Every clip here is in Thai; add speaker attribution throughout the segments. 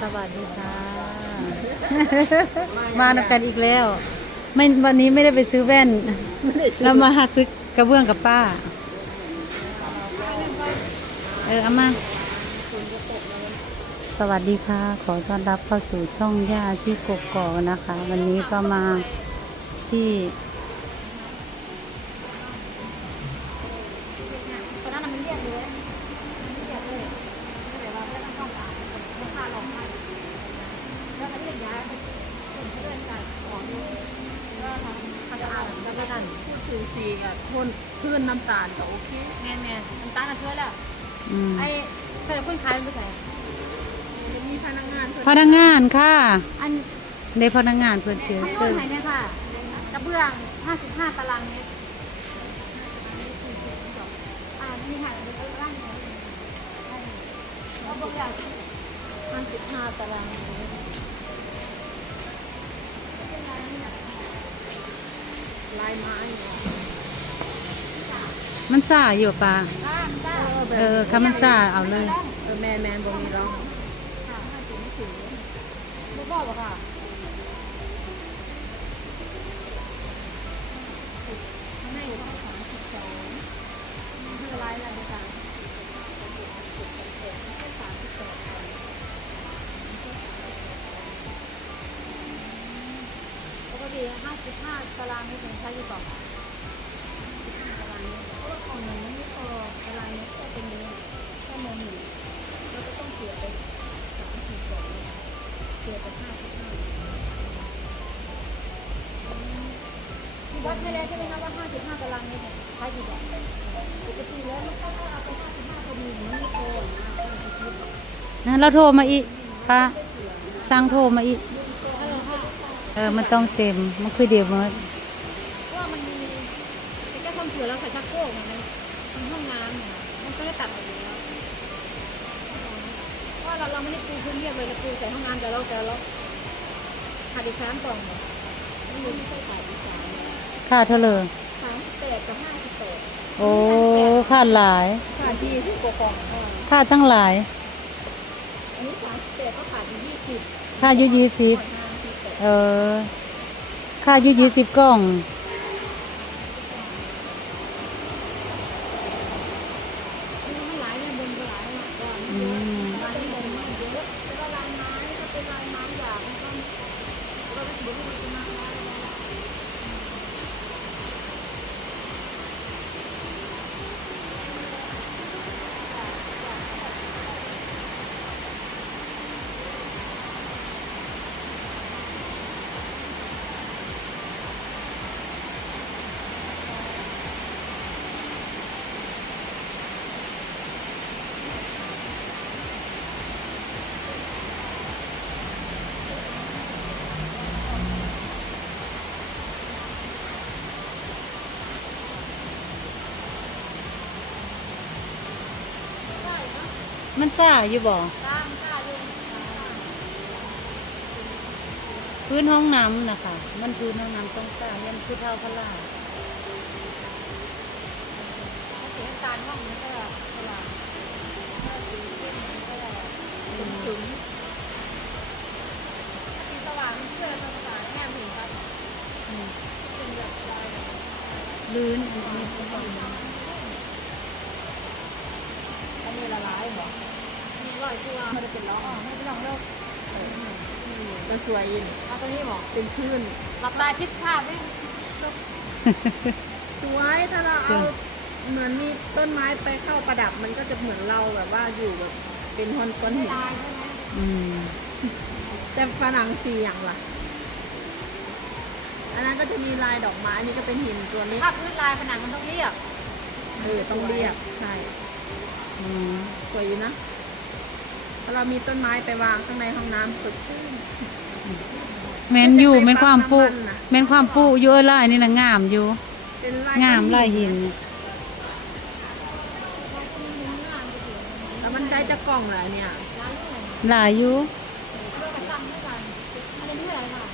Speaker 1: สวัสดีค่ะ มานักันอีกแล้ว ไม่วันนี้ไม่ได้ไปซื้อแว่น เรามาหาซื้อกระเบื้องกับป้า เออเอามา สวัสดีค่ะ ขอต้อนรับเข้าสู่ช่องย่าที่กกอกนะคะ วันนี้ก็มาที่
Speaker 2: กั
Speaker 3: บโทนพื้นน้ำตาลก็โอเค
Speaker 2: แมนแมนมันตั้งกันช่วยแล้ว
Speaker 1: อืม
Speaker 2: ไอ้เสร็จคนขายมันไปไหน
Speaker 3: มีพนักงานเพิ่น
Speaker 1: พนักงานค่ะ
Speaker 2: อัน
Speaker 1: ในพนักงานเพื่อนเสีย
Speaker 2: ข้างบ
Speaker 1: เสื้
Speaker 2: น
Speaker 1: อ
Speaker 2: ไหนเนี่ยค่ะกระเบื้อง55ตารางเมตรอ่านี่ค่ะเป็นร่างเนี่ยก็บอกอย่าง55ตารางเมตร
Speaker 3: ลายไม้เนี่ย
Speaker 1: มันซ่าอยู่ป่ะ
Speaker 2: บ้านบ้าน
Speaker 1: เออค่ะมันซ่าเอาเลย
Speaker 3: เออแมนแมนบ่มีร้อง
Speaker 2: ค่ะห้าสิบไม่ถึงไม่บอกหรอกค่ะไม่ต้องสามสิบสองคืออะไรอะไรต่างสามสิบสองปกติห้าสิบห้าตารางนี่ถึงใช้อยู่ต่อต ให้แล้วใช่ไหมคะว่าห้าสิบห้าตารางเมตรเนี่ยใช้กี่แบบปกติแล้วมันก็ถ้าเอาไปห้าสิบห้าพอดีมันไม่พอนะต้องไปคิด
Speaker 1: นะเราโทรมาอีกป้าสั่งโทรมาอีก
Speaker 2: ให้เราให้
Speaker 1: เออ มันต้องเต็ม มันคือเดียวมัน
Speaker 2: เพราะว่ามันมีแต่แค่ความเผื่อเราใส่ชักโครกเนี่ยมันมันห้องน้ำเนี่ยมันก็ได้ตัดออกอยู่แล้วเพราะว่าเราเราไม่ได้ปูพื้นเรียบเลยเราปูใส่ห้องน้ำแต่เราแต่เราขาดอีกสามกล่องเนี่ย ไม่รู้ไม่ใช่ขาดอีกสามเนี่ย
Speaker 1: ค่าเท่าเลย
Speaker 2: สามสิบแปดกับห้าสิบแปด
Speaker 1: โอ้ค่าหลาย
Speaker 3: ค่าที่ที่กกองอะ
Speaker 1: ค่าทั้งหลาย
Speaker 2: อันนี้สามสิบแปดก็ขาดอยู่ยี่สิบ
Speaker 1: ค่าอยุยี่สิบ
Speaker 2: ห้าสิบแปด
Speaker 1: เออ ค่าอยุยี่สิบกล่อง
Speaker 2: มันไม่หลายเนี่ยบนก็หลายนะก็
Speaker 1: อืม
Speaker 2: ลายบนไม่เยอะแต่ว่าลายไม้ก็เป็นลายไม้หยาบมันก็เราก็ถือว่ามันเป็นไม้ไม้
Speaker 1: มันซ่าอยู่บ่
Speaker 2: ตามกล้าอยู่
Speaker 1: พื้นห้องน้ำนะคะ มันพื้นห้องน้ำต้องซ่ายันคือเท่าพลา
Speaker 2: ถ้าเสียการห้องมันก็เวลาถ้าสีเข้มมันก็ถึงถึงสีสว่างมันเพื่อสว่างแง่เห็นครับ
Speaker 1: อืม
Speaker 2: เป็นแบบลาย
Speaker 1: ลื่นอันนี้เป็นห้องน้
Speaker 3: อันนี้ละลายบ่
Speaker 2: นี่ ร้อยตัวมันจะเป็นล้อไม่เป็นล้อเลิก
Speaker 3: ก็สวยอิน
Speaker 2: เอาตัวนี้บอก
Speaker 3: เป็นพื้น
Speaker 2: หลับตาคิดภาพดิ
Speaker 3: สวยถ้าเราเอาเหมือนมีต้นไม้ไปเข้าประดับมันก็จะเหมือนเราแบบว่าอยู่แบบเป็นฮอนก้อนหิน
Speaker 2: ตายใช่ไหมำ
Speaker 1: อืม
Speaker 3: แต่ฝรั่งสีอย่างล่ะอันนั้นก็จะมีลายดอกไม้อันนี้ก็เป็นหินตัวเล็ก
Speaker 2: ภาพพื้นลายผนังมันต้องเรียบ
Speaker 3: เออต้องเรียบใช่
Speaker 1: อืม
Speaker 3: สวยอยู่นะ ถ้าเรามีต้นไม้ไปวางข้างในห้องน้ำสดชื่น
Speaker 1: แม่นอยู่แม่นความปุ
Speaker 3: น้ำมันน่ะ
Speaker 1: แม่นความปุอยู่เออลายนี่นะงามอยู่
Speaker 3: เป็นลาย
Speaker 1: งามลายหิน
Speaker 3: แล้วมันได้จะกล่องเหรอเนี่ย
Speaker 2: ร้านนี้ไหน
Speaker 1: หลายอยู่
Speaker 2: เรื่องประจำไม่กันอันนี้ไม่อะไรค่ะ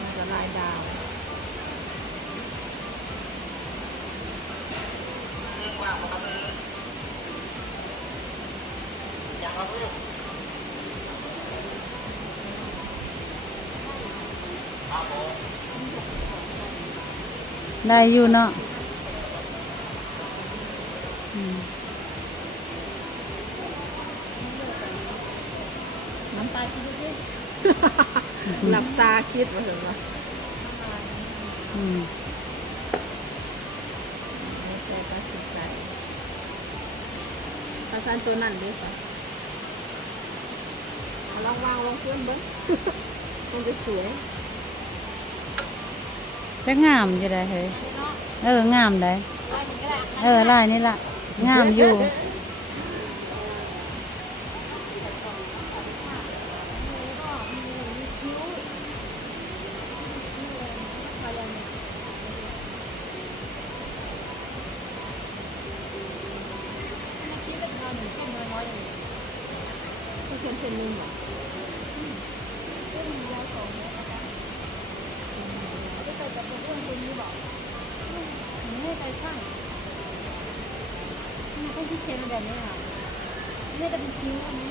Speaker 3: มันจะลายดาว
Speaker 1: ได้อยู่เนาะอืม
Speaker 2: น้ำตาลกินดูสิ
Speaker 3: หลับตาคิดว่าถึงว่า
Speaker 1: อืม
Speaker 3: แล้วแต่ตัดสินใจภาษาตัวนั่นดิค่ะเอาลองวางลงพื้นเบิ้งมันจะสวย
Speaker 1: จะงามอยู่ได้เฮ้ย
Speaker 2: เอ
Speaker 1: องามได้เออลายนี่ละงามอยู่
Speaker 2: ช่างนี่ต้องพิเศษแบบนี้อะ
Speaker 1: ไม่ได้เป็
Speaker 2: น
Speaker 1: ชิ้นอั
Speaker 2: นนี้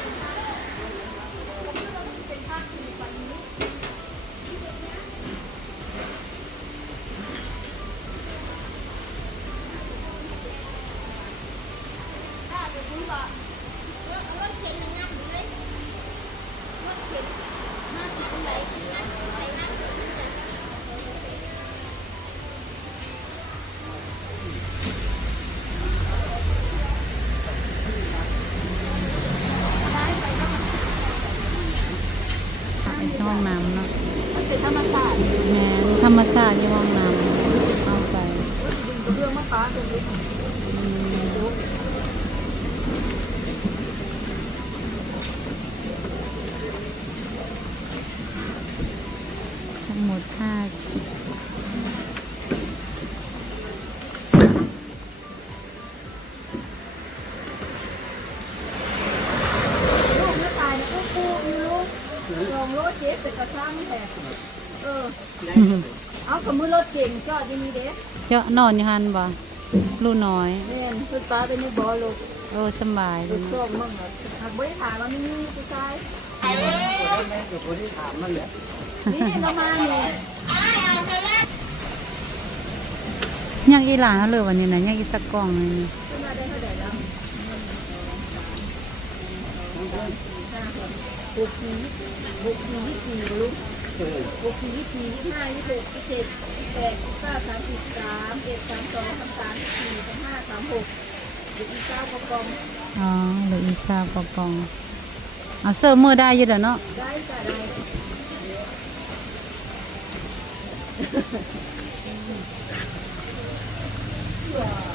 Speaker 1: ทั้งหมดห้าสิบ
Speaker 2: ลูกไม่ตายนะลูกปูมีลูกลองรถเจ๊แต่กระช่างแท้เออ เอากับมือรถเก่งจอดที่นี่เด้
Speaker 1: เจาะนอนอยู่หันบ่ ลูกน้อย
Speaker 2: แม่นขึ้นป้าไปในบ่อลูก
Speaker 1: โอ้สำบายเล
Speaker 2: ลู
Speaker 1: ย
Speaker 2: ก
Speaker 1: เนาะ
Speaker 2: ส้มมั่งเหรอหากบ่ได้ถามว่ามีผู้ชายนี่เรามานี่
Speaker 1: ยังอีหลานเขาเลยวันนี้นะยังอีสักกล่องหนึง
Speaker 2: ขึ้นมาได้เท่าไหร่แล้วหกปีหกปียี่ปีลูก หกสี่ยี่สี่ยี่ห้ายี่หกยี่เจ็ดยี่แปดยี่เก้าสามสิบสามเจ็ดสามสองสามสามสี่สามห้าสามหก
Speaker 3: ยี่กอีเก้ากระปอง
Speaker 1: อ๋อเหลืออีกสามกระป๋องเอาเสื้อมือได้ยู่เด้อนาะ
Speaker 3: ได้จ้ะได้
Speaker 2: Yeah.